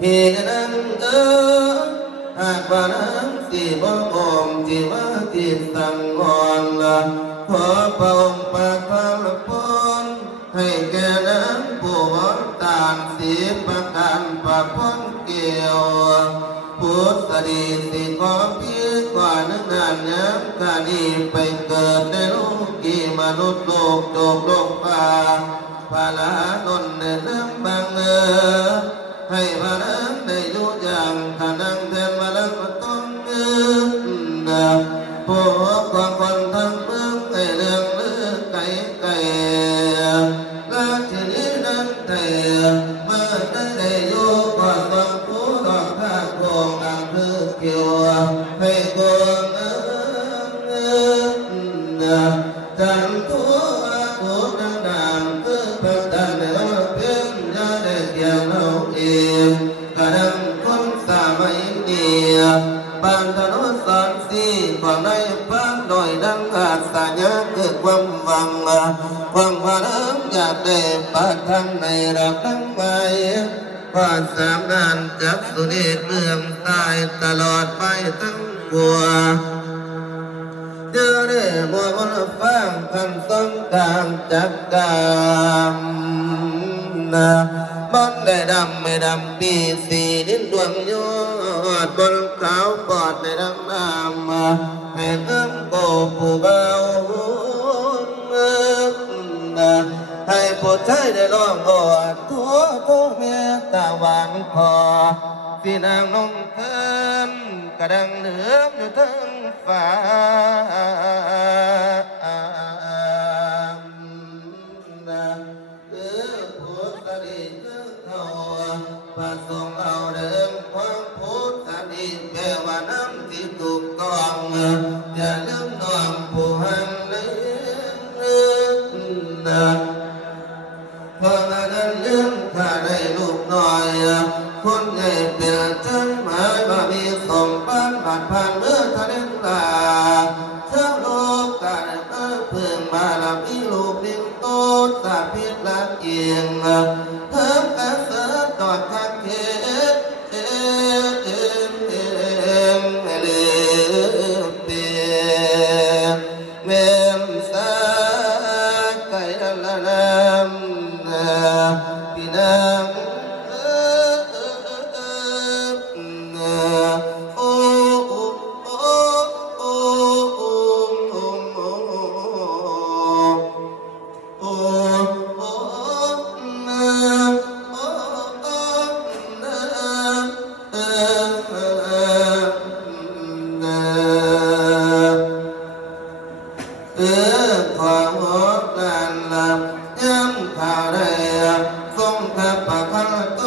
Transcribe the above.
พี่นั้นหากว่านั้นสิบ่มองที่ว่าที่สั่งงอนละขอพระองค์ประทานพรให้แก่นั้นผู้วัดตานสีประการประพ้นเกี่ยวพุทธดีสิขอพี่กว่านึกนานย้ำกานีไปเกิดในโลกีมนุษย์โลกโจกโลกป่าภาลานนในเรื่องบางให้พระนั้นได้อยู่อย่างทานังแทนมาแล้วก็ต้องผู้ความคนทั้งเมืองให้เรื่องเลือไก่ไก่และที่นี้นั้นแต่เมื่อได้อยู่ก่อนต้องผู้ดอกข้าโกงดังคือเกี่ยวให้โกงจันทุกูดังดังคือพระจันทร์ในวันเพ็ญยาได้เกี่ยวเราเองกระดังคนสามัยเดียบางถนนสอนสีความในบ้านหน่อยดังอาสาญาเกิดความหวังความพาน้ำอยากได้ประทานในรักทั้งใบว่าสามนานจับสุนิทเมืองตายตลอดไปทั้งปวงเจอได้บัวมันฟังคันต้องการจักกามมันได้ดำไม่ดำปีสีดินดวงยอดบนขาวปอดในดังน้ำให้น้ำโกผู้เบาให้ผู้ชายได้ร้องกอดทั่วทั่วเมียตาหวานพอที่นางนงเทินกระดังเหลือมอยู่ทั้งฟ้าพระทรงเอาเดิมความพุทธดีแปลว่าน้ำที่ถูกต้องอย่าลืมน้อมผู้หันเนื้อเพราะนั้นลืมข้าได้ลูกน้อยคนใหญ่เปลี่ยนใจหมายว่ามีสมบัติบาดผ่านเมื่อทะเลลาเจ้าโลกกันเพื่อนมาลำมีลูกลิ้นโตสาพิษละเอียงเพิ่มกระเสริฐดอดทักเขเมมสาไก่ละน้ำพี่นางความงดงามลำย้ำข่าวได้ทรงทับปะคันโต